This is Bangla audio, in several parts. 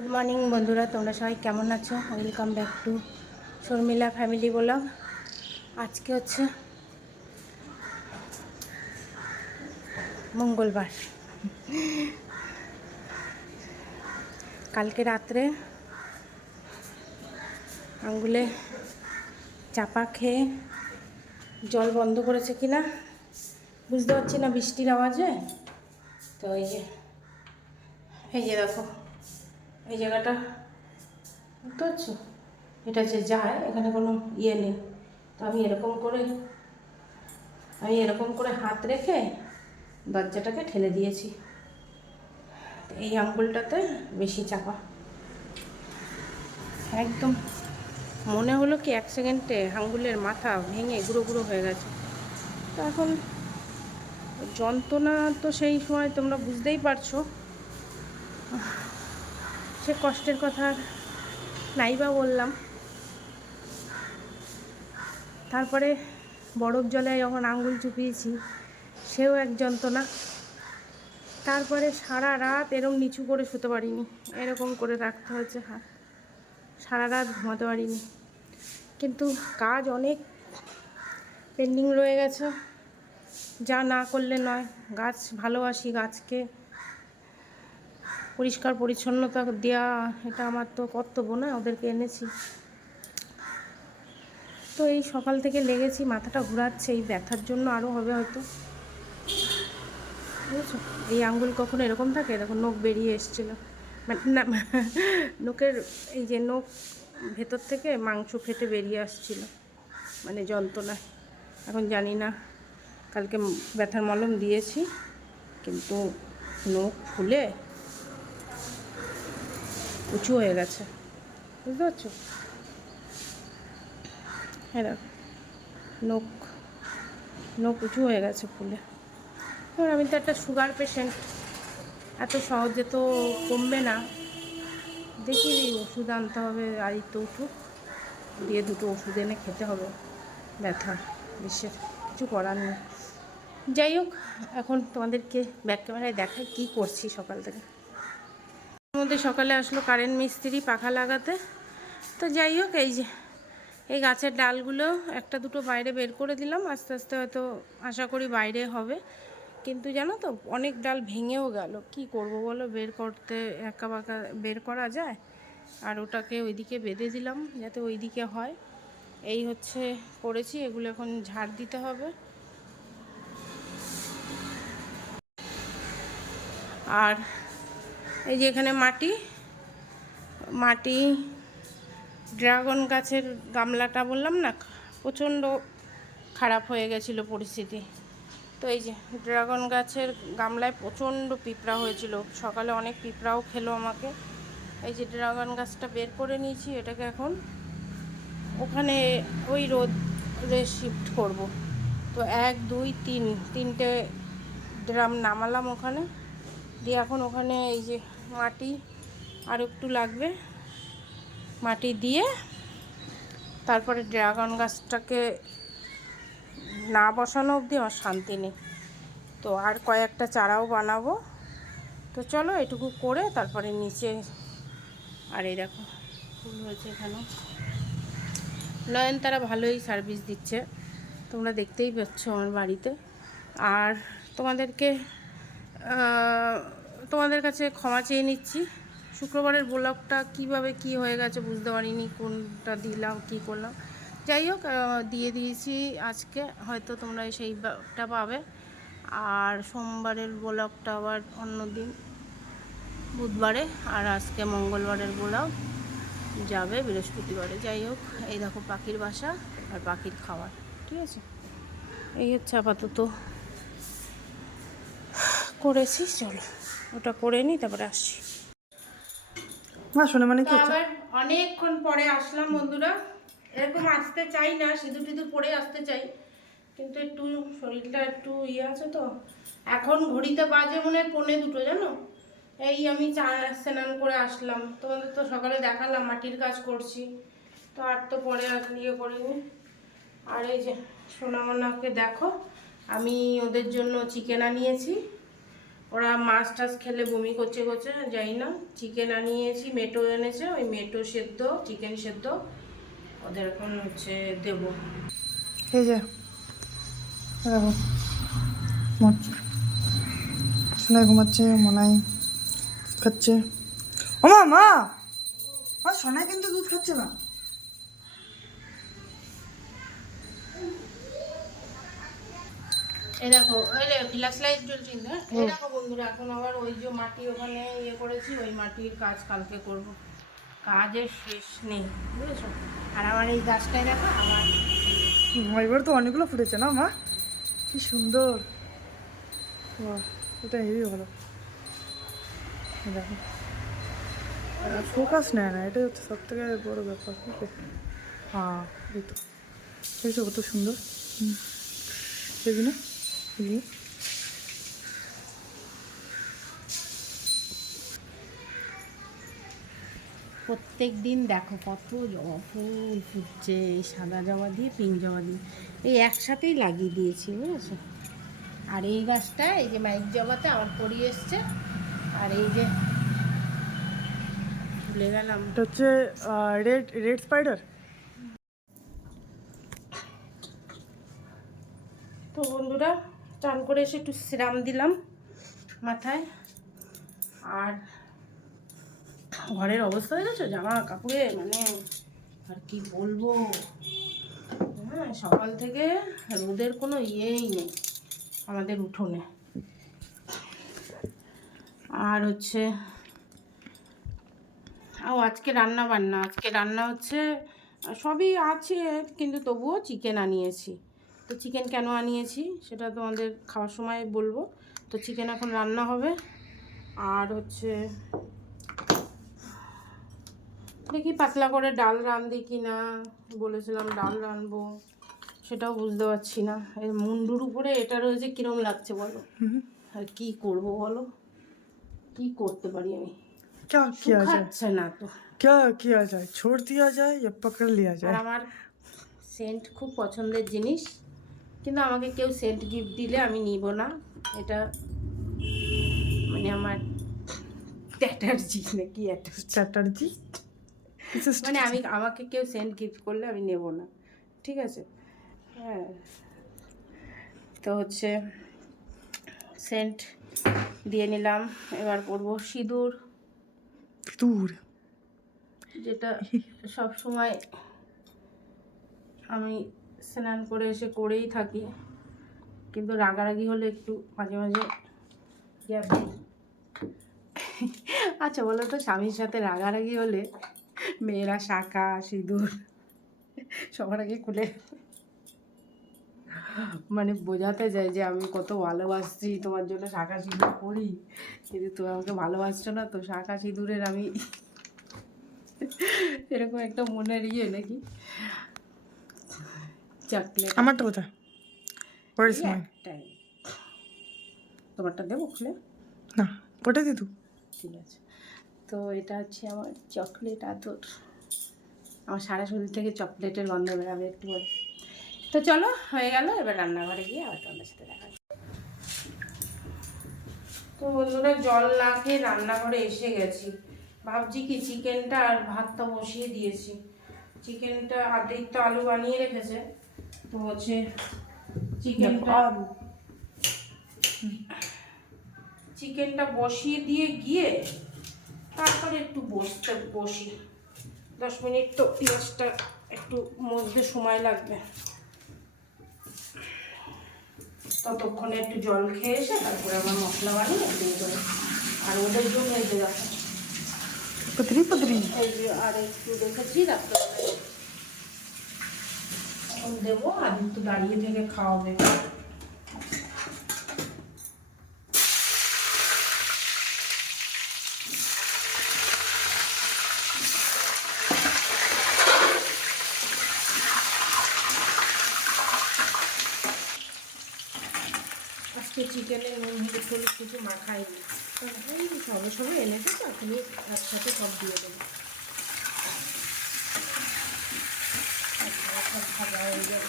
গুড মর্নিং বন্ধুরা, তোমরা সবাই কেমন আছো? Welcome back to Sharmila family vlog আজকে হচ্ছে মঙ্গলবার। কালকে রাত্রে আঙ্গুলে চাপা খেয়ে জল বন্ধ করেছে কিনা বুঝতে পারছি না বৃষ্টির আওয়াজে। তো এই যে এই যে দেখো। এই জায়গাটা বুঝতে পারছ এটা যে যায়, এখানে কোনো ইয়ে নেই। তো আমি এরকম করে, আমি এরকম করে হাত রেখে দরজাটাকে ঠেলে দিয়েছি। এই আঙ্গুলটাতে বেশি চাপা। একদম মনে হলো কি এক সেকেন্ডে আঙ্গুলের মাথা ভেঙে গুঁড়ো গুঁড়ো হয়ে গেছে। তো এখন যন্ত্রণা তো সেই সময় তোমরা বুঝতেই পারছ। সে কষ্টের কথা নাই বা বললাম। তারপরে বরফ জলে যখন আঙুল চুপিয়েছি, সেও এক যন্ত্রণা। তারপরে সারা রাত এরকম নিচু করে শুতে পারিনি, এরকম করে রাখতে হয়েছে হাত। সারা রাত ঘুমাতে পারিনি। কিন্তু কাজ অনেক পেন্ডিং রয়ে গেছে। যা না করলে নয়, গাছ ভালোবাসি গাছকে। পরিষ্কার পরিচ্ছন্নতা দেওয়া এটা আমার তো কর্তব্য না ওদেরকে এনেছি। তো এই সকাল থেকে লেগেছি, মাথাটা ঘোরাচ্ছে, এই ব্যথার জন্য আরও হবে হয়তো। বুঝেছ? এই আঙ্গুল কখনো এরকম থাকে? দেখো, নখ বেরিয়ে এসেছিল। মানে না নোকের এই যে নখ ভেতর থেকে মাংস ফেটে বেরিয়ে আসছিল মানে যন্ত্রণা এখন জানি না, কালকে ব্যথার মলম দিয়েছি, কিন্তু নখ ফুলে উঁচু হয়ে গেছে। বুঝতে পারছ? হ্যাঁ দেখো, নখ নখ উঁচু হয়ে গেছে ফুলে। এবার আমি তো একটা সুগার পেশেন্ট এত সহজে তো কমবে না। দেখি ওষুধ আনতে হবে আদিত্য উঠুক। দিয়ে দুটো ওষুধ এনে খেতে হবে। ব্যথা, বিশ্বের কিছু করার নেই। যাই হোক, এখন তোমাদেরকে ব্যাক ক্যামেরায় দেখাই কী করছি সকাল থেকে। মধ্যে সকালে আসলো কারেন্ট মিস্ত্রি পাখা লাগাতে। তো যাই হোক, এই যে, এই গাছের ডালগুলো একটা দুটো বাইরে বের করে দিলাম। আস্তে আস্তে হয়তো আশা করি বাইরে হবে। কিন্তু জানো তো, অনেক ডাল ভেঙেও গেল। কি করব বলো? বের করতে একা বাঁকা বের করা যায়? আর ওটাকে ওইদিকে বেঁধে দিলাম যাতে ওইদিকে হয়। এই হচ্ছে করেছি, এগুলো এখন ঝাড় দিতে হবে। আর এই যে এখানে মাটি মাটি ড্রাগন গাছের গামলাটা বললাম না, প্রচণ্ড খারাপ হয়ে গেছিল পরিস্থিতি। তো এই যে ড্রাগন গাছের গামলায় প্রচণ্ড পিঁপড়া হয়েছিল। সকালে অনেক পিঁপড়াও খেলো আমাকে। এই যে ড্রাগন গাছটা বের করে নিয়েছি, এটাকে এখন ওখানে ওই রোদে শিফট করব। তো এক, দুই, তিন, তিনটে ড্রাম নামালাম ওখানে। দিয়ে এখন ওখানে এই যে মাটি আর একটু লাগবে। মাটি দিয়ে তারপরে ড্রাগন গাছটাকে না বসানো অবধি আমার শান্তি নেই। তো আর কয়েকটা চারাও বানাবো। তো চলো এটুকু করে তারপরে নিচে আর এই দেখো, ফুল হয়েছে এখানে। নয়নতারা ভালোই সার্ভিস দিচ্ছে। তোমরা দেখতেই পাচ্ছ আমার বাড়িতে। আর তোমাদেরকে তোমাদের কাছে ক্ষমা চেয়ে নিচ্ছি। শুক্রবারের ব্লগটা কীভাবে কি হয়ে গেছে বুঝতে পারিনি, কোনটা দিলাম, কি করলাম। যাই হোক দিয়ে দিয়েছি আজকে, হয়তো তোমরা সেইটা পাবে। আর সোমবারের ব্লগটা আবার অন্য দিন, বুধবারে, আর আজকে মঙ্গলবারের ব্লগ যাবে বৃহস্পতিবারে। যাই হোক, এই দেখো পাখির বাসা আর পাখির খাবার, ঠিক আছে? এই হচ্ছে আপাতত করেছি, চলো। ওটা করে নিই তারপরে আসছি। মা মানে কি আবার অনেকক্ষণ পরে আসলাম বন্ধুরা। এরকম আসতে চাই না সিঁদুর টিঁদুর পরে আসতে চাই। কিন্তু একটু শরীরটা একটু ইয়ে আছে তো। এখন ঘড়িতে বাজে মনে হয় পৌনে দুটো জানো? এই আমি চা স্নান করে আসলাম। তোমাদের তো সকালে দেখালাম মাটির কাজ করছি। তো আর তো পরে আর ইয়ে করিনি। আর এই যে সোনামোনাকে দেখো আমি ওদের জন্য চিকেন আনিয়েছি। ওরা মাছ টাছ খেলে বমি করছে করছে যাই না। চিকেন আনিয়েছি, মেটো এনেছে, ওই মেটো সেদ্ধ চিকেন সেদ্ধ। ওদের এখন হচ্ছে দেবো। ঘুমাচ্ছে, মনাই দুধ খাচ্ছে। ও মা! মা, সোনাই কিন্তু দুধ খাচ্ছে না। এই দেখো ওই যে গ্লাস লাইট জ্বলছে না? এই দেখো বন্ধুরা এখন আবার ওই যে মাটি ওখানে ইয়ে করেছি ওই মাটির কাজ কালকে করব। কাজের শেষ নেই বুঝেছ? আর আমার এই গাছটায় দেখো আমার এবার তো অনেকগুলো ফুটেছে না মা? কি সুন্দর। বাহ এটা হেভি ভালো। দেখো। ফোকাস নেয় না এটাই হচ্ছে সব থেকে বড় ব্যাপার ওকে? হ্যাঁ এই তো কত সুন্দর। হুম। দেখবি না? দেখবি প্রত্যেক দিন দেখো কত জবা ফুল ফুটছে এই সাদা জবা দিয়ে পিঙ্ক জবা দিয়ে। এই একসাথেই লাগিয়ে দিয়েছি বুঝেছ? আর এই গাছটা এই যে মাইক জবাতে আমার পড়িয়ে এসছে আর এই যে ভুলে গেলাম। এটা হচ্ছে রেড রেড স্পাইডার? তো বন্ধুরা চান করে এসে একটু সিরাম দিলাম মাথায়। আর ঘরের অবস্থা হয়ে দেখেছ? জামা কাপড়ে মানে আর কি বলব? হ্যাঁ সকাল থেকে রোদের কোনো ইয়েই নেই আমাদের উঠোনে। আর হচ্ছে, ও আজকে রান্না বান্না, আজকে রান্না হচ্ছে, সবই আছে, কিন্তু তবুও চিকেন আনিয়েছি। তো চিকেন কেন আনিয়েছি সেটা তোমাদের খাওয়ার সময় বলবো তো চিকেন এখন রান্না হবে আর হচ্ছে দেখি পাতলা করে ডাল রাঁধি কি না বলেছিলাম ডাল রাঁধবো সেটাও বুঝতে পারছি না এর মুন্ডুর উপরে এটা রয়েছে কিরম লাগছে বলো আর কি করব বলো কি করতে পারি আমি क्या किया जाए খাচ্ছে না তো क्या किया जाए छोड़ दिया जाए या पकड़ लिया আর जाए আমার সেন্ট খুব পছন্দের জিনিস কিন্তু আমাকে কেউ সেন্ট গিফট দিলে আমি নিব না। এটা মানে আমার চ্যাটার্জি নাকি একটা। চ্যাটার্জি? মানে আমি আমাকে কেউ সেন্ট গিফট করলে আমি নেব না। ঠিক আছে? হ্যাঁ। তো হচ্ছে সেন্ট দিয়ে নিলাম। এবার করব সিঁদুর। সিঁদুর? যেটা সব সময় আমি স্নান করে এসে করেই থাকি। কিন্তু রাগারাগি হলে একটু মাঝে মাঝে আচ্ছা বলো তো, স্বামীর সাথে রাগারাগি হলে মেয়েরা শাঁখা, সিঁদুর সবার আগে খুলে মানে বোঝাতে যায় যে আমি কত ভালোবাসছি, তোমার জন্য শাঁখা, সিঁদুর করি। কিন্তু তুমি আমাকে ভালোবাসছো না, তো শাঁখা, সিঁদুরের আমি এরকম একটা মনের ইয়ে নাকি? চকলেট আমারটা কোথায়? হোয়াট ইজ একটাই তোমারটা দেবো খুলে? না কোথায় দিদু ঠিক আছে। তো এটা হচ্ছে আমার চকলেট আতর। আমার সারা শরীর থেকে চকলেটের গন্ধ বেরাবে একটু পরে। তো চলো হয়ে গেল এবার রান্নাঘরে গিয়ে আবার তোমাদের সাথে দেখা। তো বন্ধুরা জল না খেয়ে রান্নাঘরে এসে গেছি। ভাবছি কি চিকেনটা আর ভাতটা বসিয়ে দিয়েছি। চিকেনটা আর্ধেক তো আলু বানিয়ে রেখেছে। তো হচ্ছে চিকেনটা চিকেনটা বসিয়ে দিয়ে গিয়ে তারপরে একটু বসতে বসি। দশ মিনিট তো পেঁয়াজটা একটু মধ্যে সময় লাগবে। ততক্ষণে একটু জল খেয়ে এসে তারপরে আমার মশলা বানিয়ে দিয়ে দেবো আর ওদের জন্য এতে রাখো আর একটু রেখেছি রাত্রেবেলায় এখন দেবো আর একটু দাঁড়িয়ে থেকে খাওয়াবে। আজকে চিকেনে নুন, হলুদ হলুদ কিছু মাখাইনি। সবে সবে এনেছে তো, তুমি একসাথে সব দিয়ে দেবো। হয়ে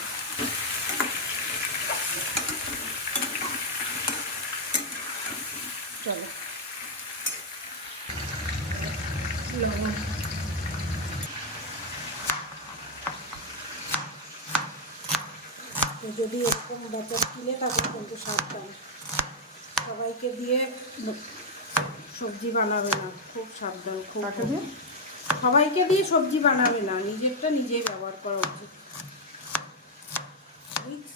যদি এরকম বাজার কিনে থাকে কিন্তু সাবধান। সবাইকে দিয়ে সবজি বানাবে না। খুব সাবধান খুব সবাইকে দিয়ে সবজি বানাবে না। নিজেরটা নিজেই ব্যবহার করা উচিত।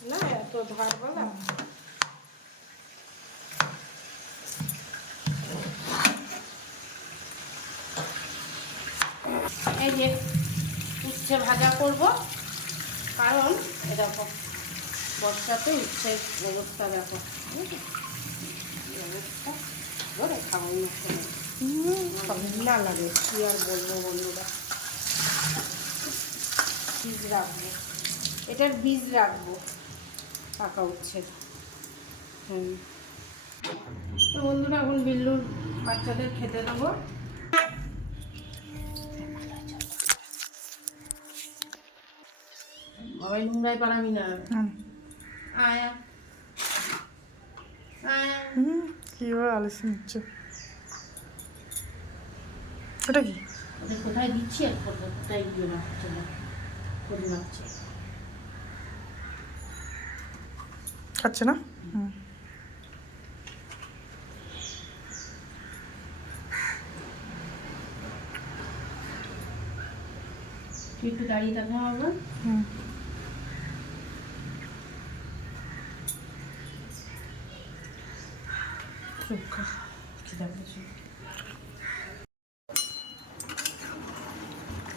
না, এত ধার বলা। এই যে উচ্ছে ভাজা করব, কারণ এরকম বর্ষাতে উচ্ছে অবস্থা দেখো অবস্থা ধরে না লাগে, কি আর বলব বন্ধুরা? বীজ রাখব। এটার বীজ রাখব। পাকা হুম। তো বন্ধুরা এখন বিল্লুর বাচ্চাদের খেতে দেবো। বাবাই নোংরায় পারাবি না। আয়া। আলসি নিচ্ছে ওটা কি? কোথায় দিচ্ছি? আর কোথায় গিয়ে মাখছে না করে খাচ্ছে না? একটু দাঁড়িয়ে থাকা হবে হুম।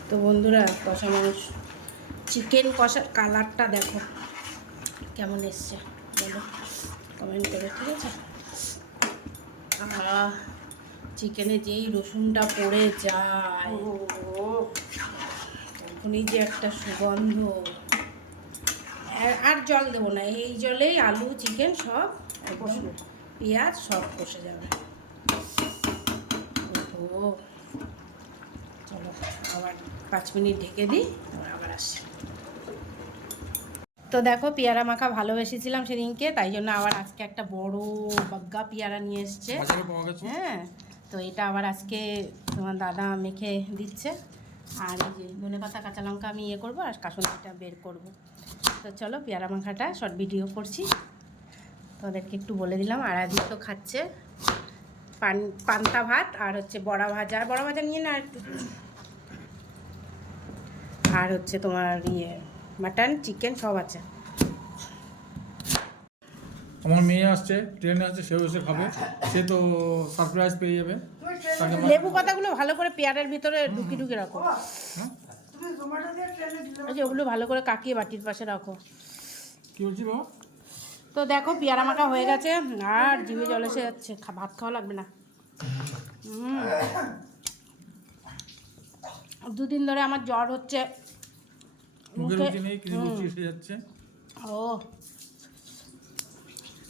তো বন্ধুরা কষা মাংস চিকেন কষার কালারটা দেখো কেমন এসছে। বলো কমেন্ট করে ঠিক আছে? চিকেনে যেই রসুনটা পড়ে যায় তখনই যে একটা সুগন্ধ। আর- জল দেবো না এই জলেই আলু চিকেন সব পেঁয়াজ সব কষে যাবে। ওহো। চলো আবার পাঁচ মিনিট ঢেকে দিই আবার আসছি। তো দেখো পেয়ারা মাখা ভালোবেসেছিলাম সেদিনকে তাই জন্য আবার আজকে একটা বড় বগ্গা পেয়ারা নিয়ে এসছে। হ্যাঁ তো এটা আবার আজকে তোমার দাদা মেখে দিচ্ছে। আর এই যে ধনে পাতা কাঁচা লঙ্কা আমি ইয়ে করব আর কাসুন্দিটা বের করব। তো চলো পেয়ারা মাখাটা শর্ট ভিডিও করছি। তোদেরকে একটু বলে দিলাম আর আদি তো খাচ্ছে। পান পান্তা ভাত আর হচ্ছে বড়া ভাজা। বড়া ভাজা নিয়ে না আর হচ্ছে তোমার ইয়ে মাটন চিকেন সব আছে। আমার মেয়ে আসছে ট্রেনে আসছে সেও এসে খাবে। সে তো সারপ্রাইজ পেয়ে যাবে। লেবু পাতাগুলো ভালো করে পেয়ারের ভিতরে ঢুকি ঢুকি রাখো। যে ওগুলো ভালো করে কাকিয়ে বাটির পাশে রাখো। কি বলছি বাবা? তো দেখো পেয়ারা মাখা হয়ে গেছে। আর জিভে জল এসে যাচ্ছে। ভাত খাওয়া লাগবে না। দুদিন ধরে আমার জ্বর হচ্ছে। মুখে- রুচি নেই কিছু রুচি এসে যাচ্ছে। ও।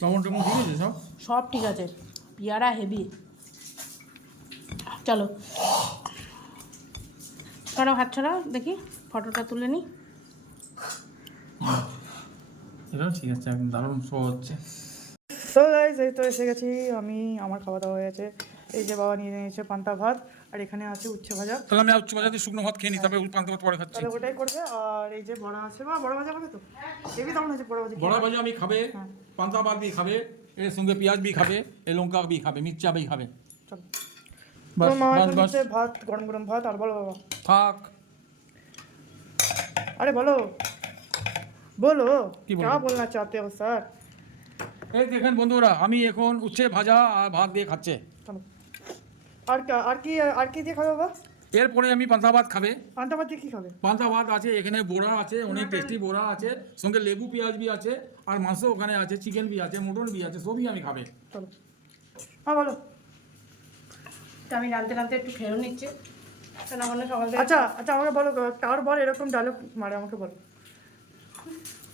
লবণ টবণ ঠিক আছে সব? সব ঠিক আছে। পেয়ারা হেভি চলো। ছড়াও হাত ছড়াও দেখি ফটোটা তুলে নিই এটাও ঠিক আছে একদম দারুণ শো হচ্ছে। তো গাইজ এই তো এসে গেছি। আমি আমার খাওয়া দাওয়া হয়ে গেছে। এই যে বাবা নিয়ে নিয়েছে পান্তা ভাত আর এখানে আছে উচ্ছে ভাজা তাহলে আমি উচ্চ বাজাতে শুকনো ভাত খেয়ে নিই তারপরে পান্তা ভাত পরে খাচ্ছি তাহলে ওটাই করবে আর এই যে বড়া আছে বা বড় ভাজা খাবে তো হেবি দারুণ হয়েছে বড় ভাজা বড়া ভাজা আমি খাবে হ্যাঁ। পান্তা ভাত भी খাবে এর সঙ্গে পেঁয়াজ भी খাবে এ লঙ্কা भी খাবে মির্চা भी খাবে চলো বাস তো মা বাস এখন বাস দিচ্ছে ভাত গরম গরম ভাত আর বলো বাবা থাক अरे बोलो बोलो কি বলবো? क्या बोलना चाहते हो सर এই দেখেন বন্ধুরা আমি এখন উচ্ছে ভাজা আর ভাত দিয়ে খাচ্ছে চলো আর আর কি আর কি দিয়ে খাবে বাবা? এরপরে আমি পান্তা ভাত খাবে। পান্তা ভাত দিয়ে কি খাবে? পান্তা ভাত আছে এখানে বোড়া আছে অনেক টেস্টি বোড়া আছে সঙ্গে লেবু পেঁয়াজ বি আছে আর মাংস ওখানে আছে চিকেন বি আছে মটন বি আছে সবই আমি খাবে। চলো। হ্যাঁ বলো। তো আমি রানতে রানতে একটু খেয়েও নিচ্ছি। আচ্ছা আচ্ছা আমাকে বলো কার বল এরকম ডায়লগ মারে আমাকে বলো।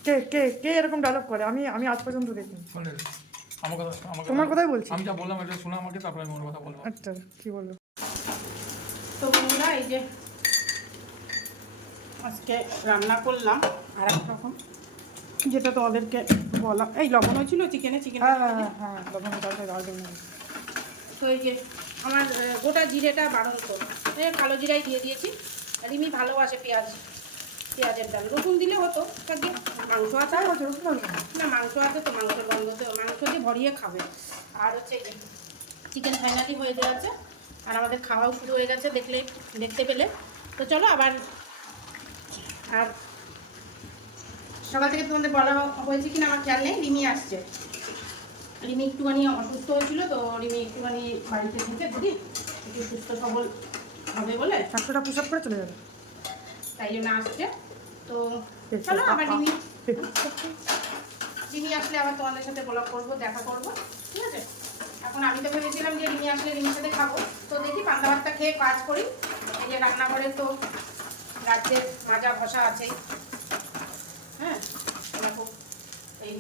কে কে কে এরকম ডায়লগ করে? আমি আমি আজ পর্যন্ত দেখিনি। আমার কথা তোমার কথাই বলছি। আমি যা বললাম এটা শোনা আমাকে তারপরে আমি ওর কথা বলব আচ্ছা কি বলল? তো বন্ধুরা এই যে আজকে রান্না করলাম আর এক রকম যেটা তোমাদেরকে বলা এই লবণ হয়েছিল চিকেনে চিকেন হ্যাঁ হ্যাঁ হ্যাঁ হ্যাঁ লবণ তো এই যে আমার গোটা জিরেটা বারণ করো এই কালো জিরাই দিয়ে দিয়েছি। আর রিমি ভালোবাসে পেঁয়াজ পেঁয়াজের ডাল। রসুন দিলে হতো কাজে মাংস আছে না? মাংস আছে তো মাংসের গন্ধ তো মাংস দিয়ে ভরিয়ে খাবে। আর হচ্ছে চিকেন ফাইনালি হয়ে যাচ্ছে আর আমাদের খাওয়াও শুরু হয়ে গেছে দেখলে দেখতে পেলে। তো চলো আবার আর সকাল থেকে তোমাদের বলা হয়েছে কিনা আমার খেয়াল নেই রিমি আসছে। রিমি একটুখানি অসুস্থ হয়েছিল তো রিমি একটুখানি বাড়িতে থেকে দিদি একটু সুস্থ সবল হবে বলে চারশোটা পুশ আপ করে চলে যাবে। তাই জন্য আসছে। তো চলো আবার রিমি রিমি আসলে আবার তোমাদের সাথে গোলাপ করব, দেখা করব, ঠিক আছে? এখন আমি তো ভেবেছিলাম যে রিমি আসলে রিমির সাথে খাব। তো দেখি পান্তা ভাতটা খেয়ে কাজ করি। এই যে রান্নাঘরে তো রাজ্যের মাজা ঘষা আছেই। হ্যাঁ দেখো, এই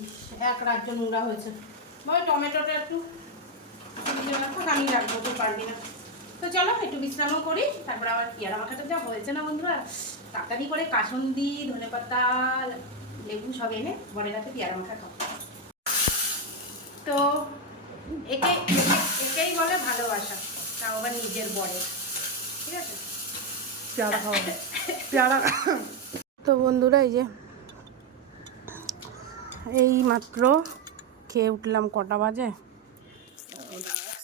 এক রাজ্য নোংরা হয়েছে। ওই টমেটোটা একটু দিয়ে রাখো, আমি রাখব তো পারবি না। তো চলো, একটু বিশ্রামও করি, তারপর আবার পেয়ারা মাখাটা যা হয়েছে না বন্ধুরা? তাড়াতাড়ি করে কাসন্দি ধনে পাতা লেবু সব এনে বরের রাতে পেয়ারা মাখা খাব তো একে, একে- একেই বলে ভালোবাসা। তাও আবার নিজের বরে। ঠিক আছে? তো বন্ধুরা, এই যে এই মাত্র খেয়ে উঠলাম কটা বাজে?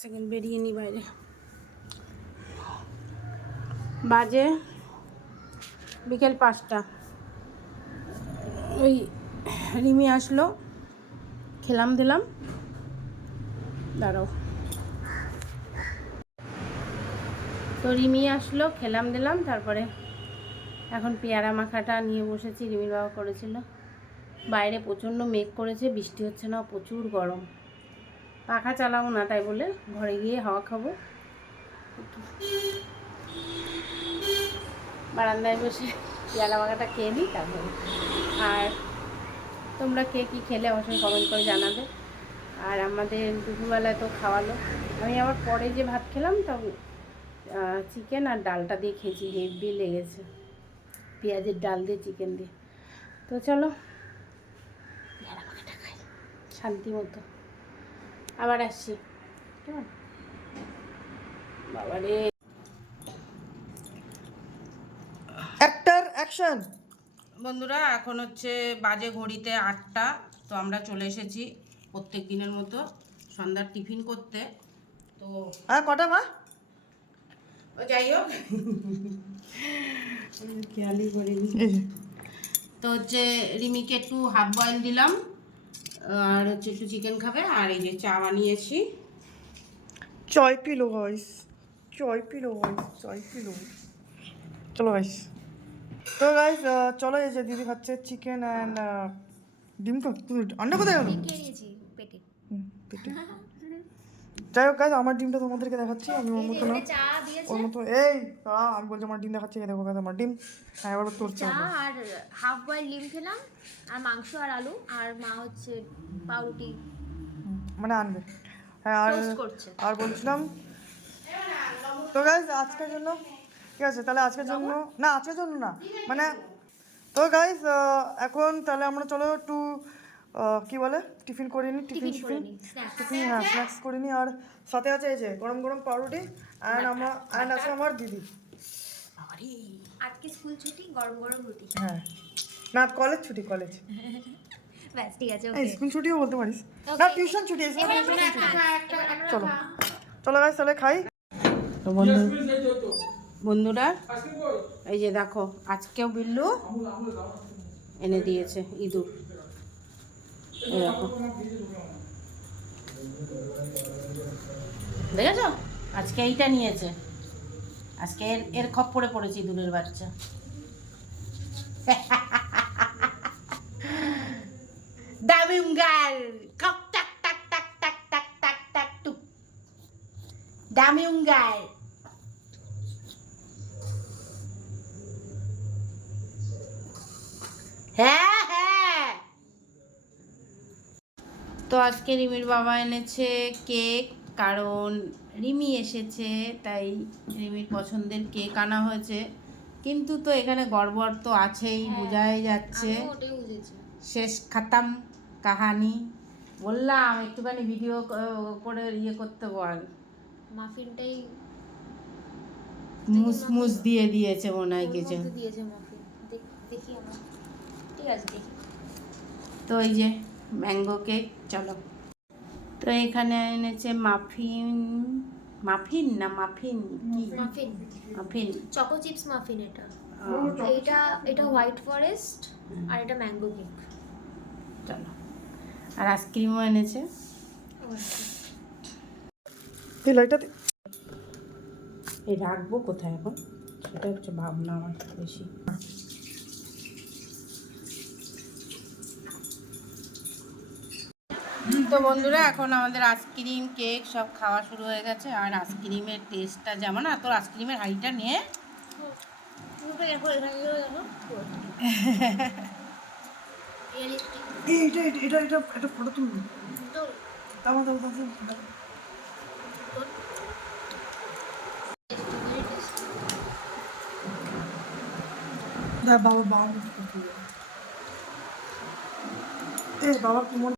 সেকেন্ড বেরিয়ে নি বাইরে। বাজে বিকেল পাঁচটা। ওই রিমি আসলো। খেলাম, দিলাম। দাঁড়াও। তো রিমি আসলো, খেলাম, দিলাম। তারপরে এখন পেয়ারা মাখাটা নিয়ে বসেছি, রিমির বাবা করেছিল। বাইরে প্রচণ্ড মেঘ করেছে, বৃষ্টি হচ্ছে না, প্রচুর গরম। পাখা চালাবো না তাই বলে ঘরে গিয়ে হাওয়া খাব। বারান্দায় বসে পেয়ারা মাখাটা খেয়ে নিই, তারপরে আর তোমরা কে কী খেলে অবশ্যই কমেন্ট করে জানাবে। আর আমাদের দুপুরবেলায় তো খাওয়ালো। আমি আবার পরে যে ভাত খেলাম, তো চিকেন আর ডালটা দিয়ে খেয়েছি হেভি লেগেছে। পেঁয়াজের ডাল দিয়ে চিকেন দিয়ে। তো চলো শান্তি মতো। আবার আসছি। কেমন? বাবারে। অ্যাক্টার অ্যাকশন বন্ধুরা এখন হচ্ছে বাজে ঘড়িতে আটটা তো আমরা চলে এসেছি প্রত্যেক দিনের মতো সন্ধ্যার টিফিন করতে। তো হ্যাঁ কটা মা? ও যাই হোক। খেয়ালই করিনি। তো হচ্ছে রিমিকে একটু হাফ বয়েল দিলাম আর হচ্ছে একটু চিকেন খাবে আর এই যে চা বানিয়েছি। চয় পিলো গাইস চয় পিলো গাইস চয় পিলো। চলো গাইস। তো গাইস চলো এই যে দিদি খাচ্ছে চিকেন অ্যান্ড ডিম তো তুমি আন্ডা কোথায় গেলো? পেটে। পেটে। যাই হোক গাইস আমার ডিমটা তোমাদেরকে দেখাচ্ছি আমি ওর মতো না ওর মতো এই দাঁড়া আমি বলছি আমার ডিম দেখাচ্ছি দেখো guys, আমার ডিম। হ্যাঁ এবার তোর চা চা আর হাফ বয়েল ডিম খেলাম আর মাংস আর আলু আর মা হচ্ছে পাউরুটি। মানে আনবে। হ্যাঁ আর আর বলছিলাম তো গাইজ আজকের জন্য ঠিক আছে তাহলে আজকের জন্য না আজকের জন্য না। মানে তো গাইজ এখন তাহলে আমরা চলো একটু কি বলে? টিফিন করে নিই টিফিন টিফিন টিফিন। হ্যাঁ স্ন্যাক্স করে নিই আর সাথে আছে এই যে গরম গরম পাউরুটি অ্যান্ড আমার অ্যান্ড আছে আমার দিদি। আজকে স্কুল ছুটি গরম গরম রুটি। হ্যাঁ। না কলেজ ছুটি কলেজ ব্যাস ঠিক আছে ওকে স্কুল ছুটিও বলতে পারিস। না টিউশন ছুটি চলো। চলো চলো গাইজ তাহলে খাই। তো বন্ধু আইসক্রিম সেই তো, তো। বন্ধুরা এই যে দেখো আজকেও বিল্লু। এনে দিয়েছে ইঁদুর। দেখেছ? আজকে এইটা নিয়েছে। আজকে এর এর খপ্পরে পড়েছে ইঁদুরের বাচ্চা। দামিম গাল কক টাক টাক টাক টাক টাক টাক টাক হ্যাঁ হ্যাঁ। তো আজকে রিমির বাবা এনেছে কেক কারণ রিমি এসেছে তাই রিমির পছন্দের কেক আনা হয়েছে। কিন্তু তো এখানে গড়বড় তো আছেই বোঝাই যাচ্ছে। শেষ খাতাম কাহানি। বললাম একটুখানি ভিডিও করে ইয়ে করতে বল। মাফিনটাই মুস মুস দিয়ে দিয়েছে মনে হয় কিছু। দিয়েছে মাফিন। দেখি আমার। ঠিক আছে দেখি। তো এই যে ম্যাঙ্গো কেক চলো। তো এখানে এনেছে মাফিন মাফিন না মাফিন কি? Muffin muffin choco chips muffin এটা। এটা এটা হোয়াইট ফরেস্ট আর এটা ম্যাঙ্গো কেক চলো। আর আইসক্রিমও এনেছে। এই লাইটটা এই রাখব কোথায় এখন? সেটা হচ্ছে ভাবনা আমার বেশি। তো বন্ধুরা এখন আমাদের আইসক্রিম কেক সব খাওয়া শুরু হয়ে গেছে আর আইসক্রিমের টেস্টটা যেমন না তোর আইসক্রিমের হাঁড়িটা নিয়ে। বাবা বাবা বাবা তোমার